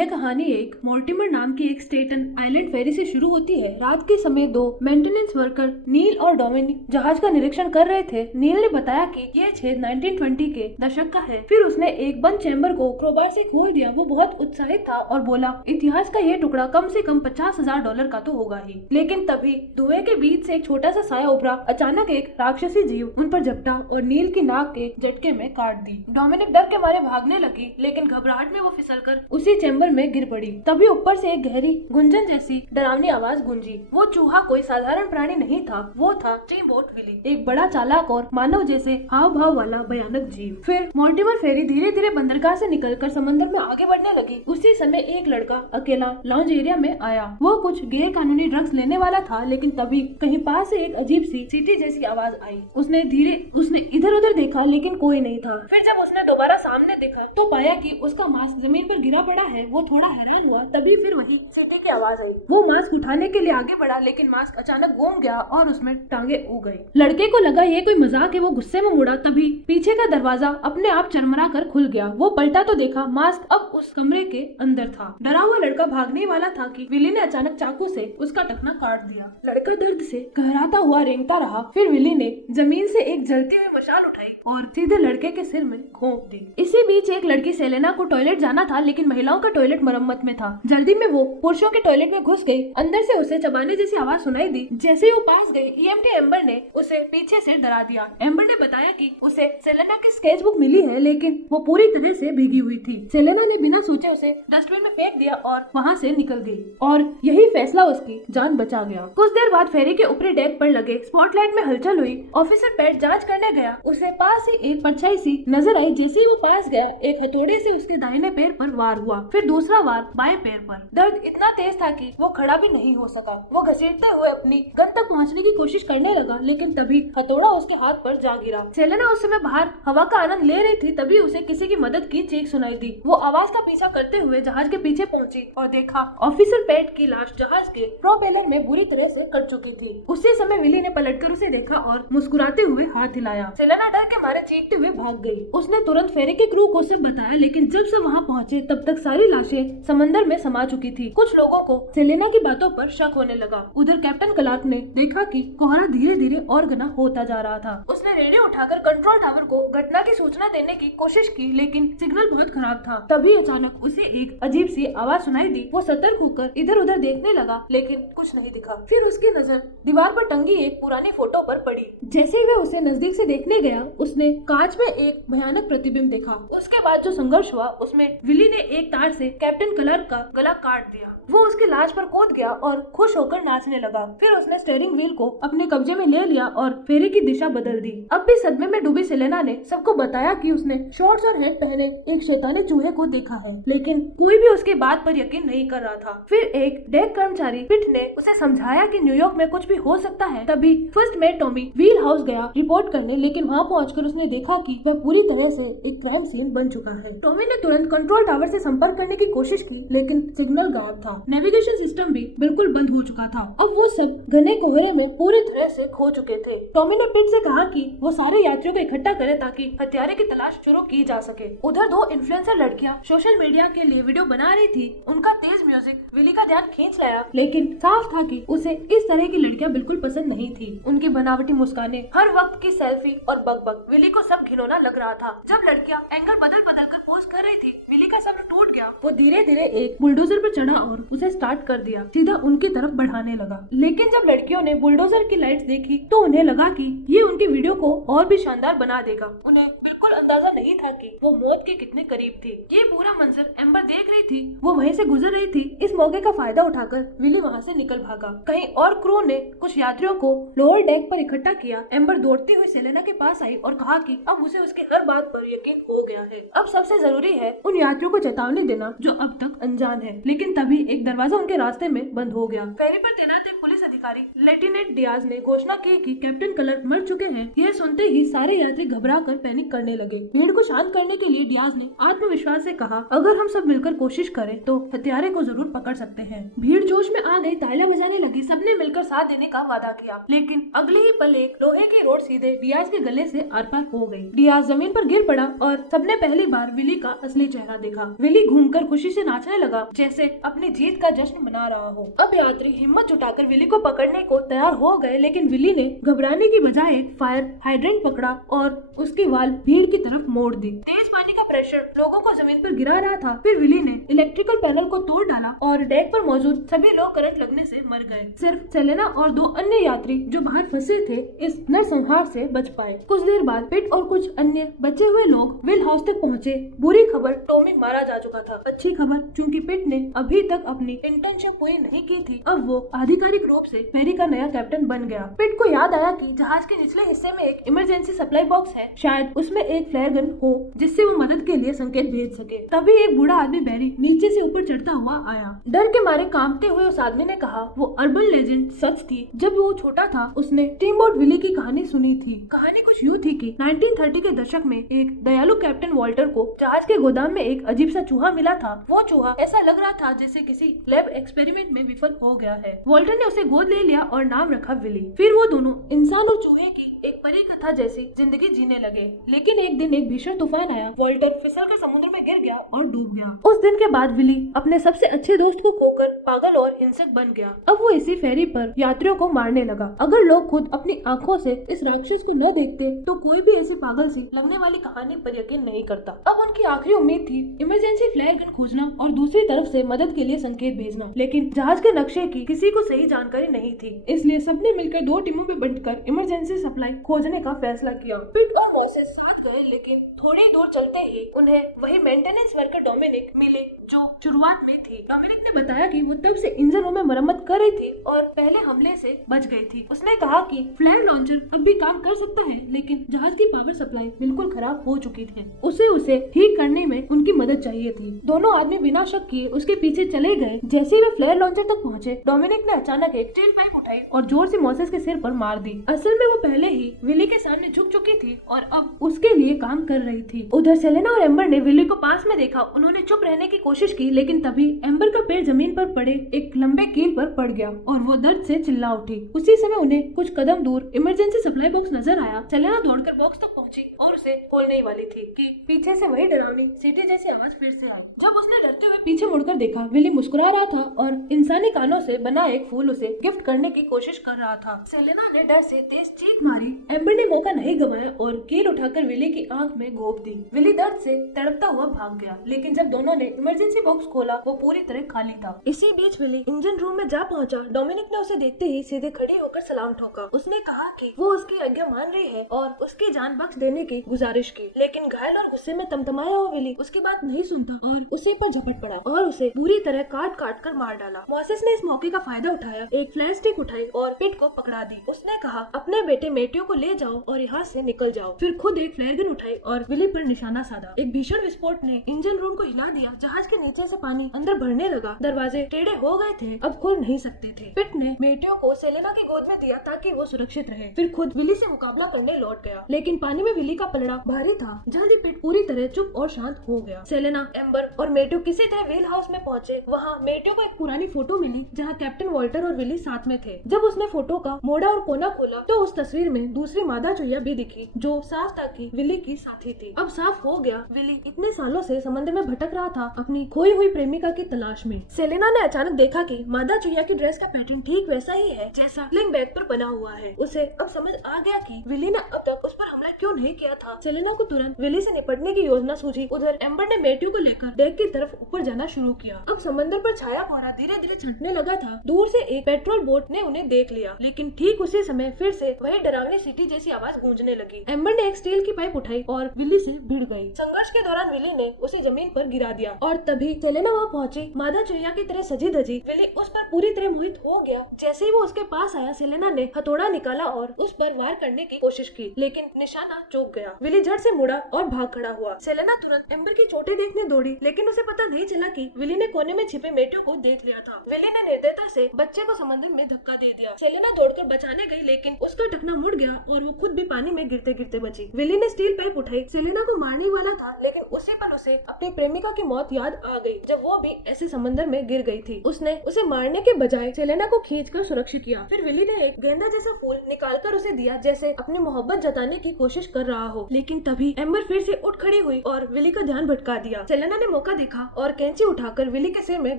यह कहानी एक मोर्टिमर नाम की एक स्टेटन आइलैंड फेरी से शुरू होती है। रात के समय दो मेंटेनेंस वर्कर नील और डोमिनिक जहाज का निरीक्षण कर रहे थे। नील ने बताया कि यह छेद 1920 के दशक का है। फिर उसने एक बंद चैम्बर को क्रोबार से खोल दिया। वो बहुत उत्साहित था और बोला, इतिहास का यह टुकड़ा कम से कम $50,000 का तो होगा ही। लेकिन तभी धुएं के बीच से एक छोटा सा साया उभरा। अचानक एक राक्षसी जीव उन पर झपटा और नील की नाक के झटके में काट दी। डोमिनिक डर के मारे भागने लगी, लेकिन घबराहट में वो फिसलकर उसी चैम्बर में गिर पड़ी। तभी ऊपर से एक गहरी गुंजन जैसी डरावनी आवाज गूंजी। वो चूहा कोई साधारण प्राणी नहीं था, वो था स्टीमबोट विली, एक बड़ा चालाक और मानव जैसे हाव भाव वाला भयानक जीव। फिर मोर्टिमर फेरी धीरे धीरे बंदरगाह से निकलकर समंदर में आगे बढ़ने लगी। उसी समय एक लड़का अकेला लॉन्ज एरिया में आया। वो कुछ गैर कानूनी ड्रग्स लेने वाला था, लेकिन तभी कहीं पास से एक अजीब सी सीटी जैसी आवाज आई। उसने इधर उधर देखा, लेकिन कोई नहीं था। फिर जब उसने दोबारा सामने देखा तो पाया कि उसका मास्क जमीन पर गिरा पड़ा है। वो थोड़ा हैरान हुआ। तभी फिर वही सीटी की आवाज आई। वो मास्क उठाने के लिए आगे बढ़ा, लेकिन मास्क अचानक घूम गया और उसमें टांगे उग गई। लड़के को लगा ये कोई मजाक है। वो गुस्से में मुड़ा, तभी पीछे का दरवाजा अपने आप चरमरा कर खुल गया। वो पलटा तो देखा मास्क अब उस कमरे के अंदर था। डरा हुआ लड़का भागने वाला था कि विली ने अचानक चाकू से उसका टखना काट दिया। लड़का दर्द से कहराता हुआ रेंगता रहा। फिर विली ने जमीन से एक जलती हुई मशाल उठाई और सीधे लड़के के सिर में घोंप दी। इसी बीच एक लड़की सेलेना को टॉयलेट जाना था, लेकिन महिलाओं का टॉयलेट मरम्मत में था। जल्दी में वो पुरुषों के टॉयलेट में घुस गई। अंदर से उसे चबाने जैसी आवाज सुनाई दी। जैसे ही वो पास गई, ईएमटी एम्बर ने उसे पीछे से डरा दिया। एम्बर ने बताया कि उसे सेलेना की स्केच बुक मिली है, लेकिन वो पूरी तरह से भीगी हुई थी। सेलेना ने बिना सोचे उसे डस्टबिन में फेंक दिया और वहाँ से निकल गई, और यही फैसला उसकी जान बचा गया। कुछ देर बाद फेरी के ऊपरी डेक पर लगे स्पॉटलाइट में हलचल हुई। ऑफिसर पैट जांच करने गया। उसे पास ही एक परछाई सी नजर आई। जैसे ही वो पास गया, एक हथौड़े से उसके दाहिने पैर पर वार हुआ, फिर दूसरा वार बाएं पैर पर। दर्द इतना तेज था कि वो खड़ा भी नहीं हो सका। वो घसीटते हुए अपनी गन तक पहुंचने की कोशिश करने लगा, लेकिन तभी हथौड़ा उसके हाथ पर जा गिरा। सेलेना उस समय बाहर हवा का आनंद ले रही थी। तभी उसे किसी की मदद की चीख सुनाई दी। वो आवाज का पीछा करते हुए जहाज के पीछे पहुंची और देखा ऑफिसर पैट की लाश जहाज के प्रोपेलर में बुरी तरह से कट चुकी थी। उसी समय विली ने पलटकर उसे देखा और मुस्कुराते हुए हाथ हिलाया। सेलेना डर के मारे चीखते हुए भाग गई। उसने तुरंत फेरी के क्रू को सब बताया, लेकिन जब सब वहाँ पहुँचे तब तक सारी लाशें समंदर में समा चुकी थी। कुछ लोगों को सेलेना की बातों पर शक होने लगा। उधर कैप्टन क्लार्क ने देखा कि कोहरा धीरे धीरे और घना होता जा रहा था। उसने रेडियो उठाकर कंट्रोल टावर को घटना की सूचना देने की कोशिश की, लेकिन सिग्नल बहुत खराब था। तभी अचानक उसे एक अजीब सी आवाज सुनाई दी। वो सतर्क होकर इधर उधर देखने लगा, लेकिन कुछ नहीं दिखा। फिर उसकी नजर दीवार पर टंगी एक पुरानी फोटो पर पड़ी। जैसे ही वह उसे नजदीक से देखने गया, उसने कांच में एक भयानक प्रतिबिंब देखा। उसके बाद जो संघर्ष हुआ, उसमें विली ने एक तार से कैप्टन क्लार्क का गला काट दिया। वो उसकी लाश पर कूद गया और खुश होकर नाचने लगा। फिर उसने स्टीयरिंग व्हील को अपने कब्जे में ले लिया और फेरी की दिशा बदल दी। अब भी सदमे में डूबी सेलेना ने सबको बताया कि उसने शॉर्ट्स और हेड पहने एक शैतानी चूहे को देखा है, लेकिन कोई भी उसके बात पर यकीन नहीं कर रहा था। फिर एक डेक कर्मचारी पिट ने उसे समझाया कि न्यूयॉर्क में कुछ भी हो सकता है। तभी फर्स्ट में टॉमी व्हील हाउस गया रिपोर्ट करने, लेकिन वहाँ पहुंचकर उसने देखा कि वह पूरी तरह से एक क्राइम सीन बन चुका है। टॉमी ने तुरंत कंट्रोल टावर से संपर्क करने की कोशिश की, लेकिन सिग्नल गायब था। नेविगेशन सिस्टम भी बिल्कुल बंद हो चुका था। अब वो सब घने कोहरे में पूरी तरह से खो चुके थे। टॉमी ने पिट से कहा कि वो सारे यात्रियों को इकट्ठा करे ताकि हत्यारे की तलाश शुरू की जा सके। उधर दो इन्फ्लुएंसर लड़कियां सोशल मीडिया के लिए वीडियो बना रही थी। उनका तेज म्यूजिक विली का ध्यान खींच लाया, लेकिन साफ था कि उसे इस तरह की लड़कियां बिल्कुल पसंद नहीं थी। उनकी बनावटी मुस्कानें, हर वक्त की सेल्फी और बकबक, विली को सब घिनौना लग रहा था। जब लड़कियां एंगल बदल बदल कर पोज कर रही थी, विली का सब्र टूट गया। वो धीरे धीरे एक बुलडोजर पर चढ़ा और उसे स्टार्ट कर दिया, सीधा उनकी तरफ बढ़ाने लगा। लेकिन जब लड़कियों ने बुलडोजर की लाइट्स देखी तो उन्हें लगा कि ये उनकी वीडियो को और भी शानदार बना देगा। उन्हें बिल्कुल अंदाजा नहीं था कि वो मौत के कितने करीब थी। ये पूरा मंजर एम्बर देख रही थी। वो वहीं से गुजर रही थी। इस मौके का फायदा उठाकर विली वहाँ से निकल भागा। कहीं और क्रू ने कुछ यात्रियों को लोअर डेक पर इकट्ठा किया। एम्बर दौड़ती हुई सेलेना के पास आई और कहा कि अब उसे उसके हर बात पर यकीन हो गया है। अब सबसे जरूरी है उन यात्रियों को चेतावनी देना जो अब तक अनजान है। लेकिन तभी एक दरवाजा उनके रास्ते में बंद हो गया। फेरी पर तैनात एक पुलिस अधिकारी लेफ्टिनेंट डियाज ने घोषणा की कि कैप्टन क्लार्क मर चुके हैं। यह सुनते ही सारे यात्री घबराकर पैनिक करने लगे। भीड़ को शांत करने के लिए डियाज ने आत्मविश्वास से कहा, अगर हम सब मिलकर कोशिश करें तो हत्यारे को जरूर पकड़ सकते हैं। भीड़ जोश में आ गई, तालियां बजाने लगी। सबने मिलकर साथ देने का वादा किया, लेकिन अगले ही पल एक लोहे की रोड सीधे डियाज के गले से आर पार हो गई। डियाज जमीन पर गिर पड़ा और सबने पहली बार विली का असली असली चेहरा देखा। विली घूमकर खुशी से नाचने लगा, जैसे अपनी जीत का जश्न मना रहा हो। अब यात्री हिम्मत जुटाकर विली को पकड़ने को तैयार हो गए, लेकिन विली ने घबराने की बजाय एक फायर हाइड्रेंट पकड़ा और उसकी वाल भीड़ की तरफ मोड़ दी। तेज पानी का प्रेशर लोगों को जमीन पर गिरा रहा था। फिर विली ने इलेक्ट्रिकल पैनल को तोड़ डाला और डेक पर मौजूद सभी लोग करंट लगने से मर गए। सिर्फ सेलेना और 2 अन्य यात्री जो बाहर फंसे थे इस नरसंहार से बच पाए। कुछ देर बाद पिट और कुछ अन्य बचे हुए लोग विल हाउस तक पहुँचे। बुरी खबर, टॉमी मारा जा चुका था। अच्छी खबर, चूंकि पिट ने अभी तक अपनी इंटर्नशिप पूरी नहीं की थी, अब वो आधिकारिक रूप से फेरी का नया कैप्टन बन गया। पिट को याद आया कि जहाज के निचले हिस्से में एक इमरजेंसी सप्लाई बॉक्स है, शायद उसमें एक फ्लेयर गन हो जिससे वो मदद के लिए संकेत भेज सके। तभी एक बूढ़ा आदमी बैरी नीचे से ऊपर चढ़ता हुआ आया। डर के मारे कांपते हुए उस आदमी ने कहा वो अर्बन लेजेंड सच थी। जब वो छोटा था उसने स्टीमबोट विली की कहानी सुनी थी। कहानी कुछ यूँ थी कि 1930 के दशक में एक दयालु कैप्टन वॉल्टर को जहाज के गोदाम में एक अजीब सा चूहा मिला था। वो चूहा ऐसा लग रहा था जैसे किसी लैब एक्सपेरिमेंट में विफल हो गया है। वॉल्टर ने उसे गोद ले लिया और नाम रखा विली। फिर वो दोनों इंसान और चूहे की एक परी कथा जैसी जिंदगी जीने लगे। लेकिन एक दिन एक भीषण तूफान आया। वॉल्टर फिसल कर समुद्र में गिर गया और डूब गया। उस दिन के बाद विली अपने सबसे अच्छे दोस्त को खोकर पागल और हिंसक बन गया। अब वो इसी फेरी पर यात्रियों को मारने लगा। अगर लोग खुद अपनी आंखों से इस राक्षस को न देखते तो कोई भी ऐसी पागल सी लगने वाली कहानी पर यकीन नहीं करता। अब उनकी आखिरी उम्मीद थी इमरजेंसी फ्लेयर गन खोजना और दूसरी तरफ से मदद के लिए संकेत भेजना। लेकिन जहाज के नक्शे की किसी को सही जानकारी नहीं थी, इसलिए सबने मिलकर 2 टीमों में बंटकर इमरजेंसी सप्लाई खोजने का फैसला किया। पिट और मॉसेस साथ गए, लेकिन थोड़ी दूर चलते ही उन्हें वही मेंटेनेंस वर्कर डोमिनिक मिले जो शुरुआत में थी। डोमिनिक ने बताया कि वो तब से इंजन रूम में मरम्मत कर रही थी और पहले हमले से बच गई थी। उसने कहा कि फ्लेयर लॉन्चर अब भी काम कर सकता है, लेकिन जहाज की पावर सप्लाई बिल्कुल खराब हो चुकी थी। उसे ठीक करने में उनकी मदद चाहिए थी। दोनों आदमी बिना शक किए उसके पीछे चले गए। जैसे ही वे फ्लेयर लॉन्चर तक पहुंचे, डोमिनिक ने अचानक एक स्टील पाइप उठाई और जोर से मॉसेस के सिर पर मार दी। असल में वो पहले ही विली के सामने झुक चुकी थी और अब उसके लिए काम कर रही थी। उधर सेलेना और एम्बर ने विली को पास में देखा। उन्होंने चुप रहने की कोशिश की, लेकिन तभी एम्बर का पैर जमीन पर पड़े एक लंबे कील पर पड़ गया और वो दर्द से चिल्ला उठी। उसी समय उन्हें कुछ कदम दूर इमरजेंसी सप्लाई बॉक्स नजर आया। सेलेना दौड़कर बॉक्स तक पहुंची और उसे खोलने ही वाली थी कि पीछे से वही डरावनी सीटी जैसी आवाज फिर से आई। जब उसने डरते हुए पीछे मुड़कर देखा, विली मुस्कुरा रहा था और इंसानी कानों से बना एक फूल उसे गिफ्ट करने की कोशिश कर रहा था। सेलेना ने डर से तेज चीख मारी। एम्बर ने मौका नहीं गंवाया और कील उठाकर विली की आंख में घोंप दी। विली दर्द से तड़पता हुआ भाग गया, लेकिन जब दोनों ने इमरजेंसी बॉक्स खोला वो पूरी तरह खाली था। इसी बीच विली इंजन रूम में जा पहुंचा। डोमिनिक ने उसे देखते ही सीधे खड़ी होकर सलाम ठोका। उसने कहा कि वो उसकी आज्ञा मान रही है और उसकी जान बख्श देने की गुजारिश की, लेकिन घायल और गुस्से में तमतमाया हुआ विली उसकी बात नहीं सुनता और उसे पर झपट पड़ा और उसे पूरी तरह काट काट कर मार डाला। मॉसेस ने इस मौके का फायदा उठाया, एक फ्लैश स्टिक उठाई और पिट को पकड़ा दी। उसने कहा अपने बेटे मेटियो को ले जाओ और यहाँ से निकल जाओ। फिर खुद एक फ्लेयर गन उठाई और विली पर निशाना साधा। एक भीषण विस्फोट ने इंजन रूम को हिला दिया। जहाज के नीचे से पानी अंदर भरने लगा। दरवाजे टेढ़े हो गए थे, अब खुल नहीं सकते थे। पिट ने मेटियो को सेलेना की गोद में दिया ताकि वो सुरक्षित रहे। फिर खुद विली से मुकाबला करने लौट गया, लेकिन पानी में विली का पलड़ा भारी था। जल्दी पिट पूरी तरह चुप और शांत हो गया। सेलेना, एम्बर और मेटियो किसी तरह व्हील हाउस में पहुंचे। वहाँ मेटियो को एक पुरानी फोटो मिली जहाँ कैप्टन वॉल्टर और विली साथ में थे। जब उसने फोटो का मोड़ा और कोना खोला तो उस तस्वीर में दूसरी मादा चुहिया भी दिखी जो साफ था कि विली की साथी थी। अब साफ हो गया विली इतने सालों से समंदर में भटक रहा था अपनी खोई हुई प्रेमिका की तलाश में। सेलेना ने अचानक देखा कि मादा चुहिया की ड्रेस का पैटर्न ठीक वैसा ही है जैसा स्लिंग बैग पर बना हुआ है। उसे अब समझ आ गया कि विली ने अब तक उस पर हमला क्यों नहीं किया था। सेलेना को तुरंत विली से निपटने की योजना सूझी। उधर एम्बर ने मेटियो को लेकर डेक की तरफ ऊपर जाना शुरू किया। अब समंदर पर छाया कोहरा धीरे धीरे छंटने लगा था। दूर से एक पेट्रोल बोट ने उन्हें देख लिया, लेकिन ठीक उसी समय फिर से वही डरावनी सीटी जैसी आवाज गूंजने लगी। एम्बर ने एक स्टील की पाइप उठाई और विली से भिड़ गई। संघर्ष के दौरान विली ने उसे जमीन पर गिरा दिया और तभी सेलेना वहाँ पहुंची। मादा चुहिया की तरह सजी धजी। विली उस पर पूरी तरह मोहित हो गया। जैसे ही वो उसके पास आया, सेलेना ने हथौड़ा निकाला और उस पर वार करने की कोशिश की, लेकिन निशाना चूक गया। विली झट से मुड़ा और भाग खड़ा हुआ। सेलेना तुरंत एम्बर की चोटें देखने दौड़ी, लेकिन उसे पता नहीं चला कि विली ने कोने में छिपे मेटियो को देख लिया था। विली ने निर्दयता से बच्चे को समंदर में धक्का दे दिया। सेलेना दौड़कर बचाने गई, लेकिन उसका टखना मुड़ गया और वो खुद भी पानी में गिरते गिरते बची। विली ने स्टील पाइप उठाई। सेलेना को मारने वाला था, लेकिन उसी पर उसे अपनी प्रेमिका की मौत याद आ गई जब वो भी ऐसे समंदर में गिर गई थी। उसने उसे मारने के बजाय सेलेना को खींचकर सुरक्षित किया। फिर विली ने एक गेंदा जैसा फूल निकालकर उसे दिया, जैसे अपनी मोहब्बत जताने की कोशिश कर रहा हो। लेकिन तभी एम्बर फिर से उठ खड़ी हुई और विली का ध्यान भटका दिया। सेलेना ने मौका देखा और कैंची उठाकर विली के सिर में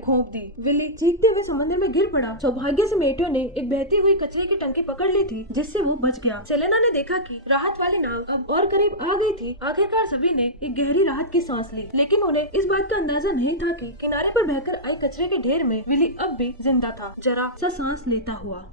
घोंप दी। विली चीखते हुए समुद्र में गिर पड़ा। सौभाग्य से मेटियो ने एक बहती हुई कचरे की टंकी पकड़ ली थी, जिससे वो बच गया। सेलेना ने देखा कि राहत वाली नाव अब और करीब आ गई थी। आखिरकार सभी ने एक गहरी राहत की सांस ली, लेकिन उन्हें इस बात का अंदाजा नहीं था कि किनारे पर बहकर आई कचरे के ढेर में विली अब भी जिंदा था, जरा सा सांस लेता हुआ।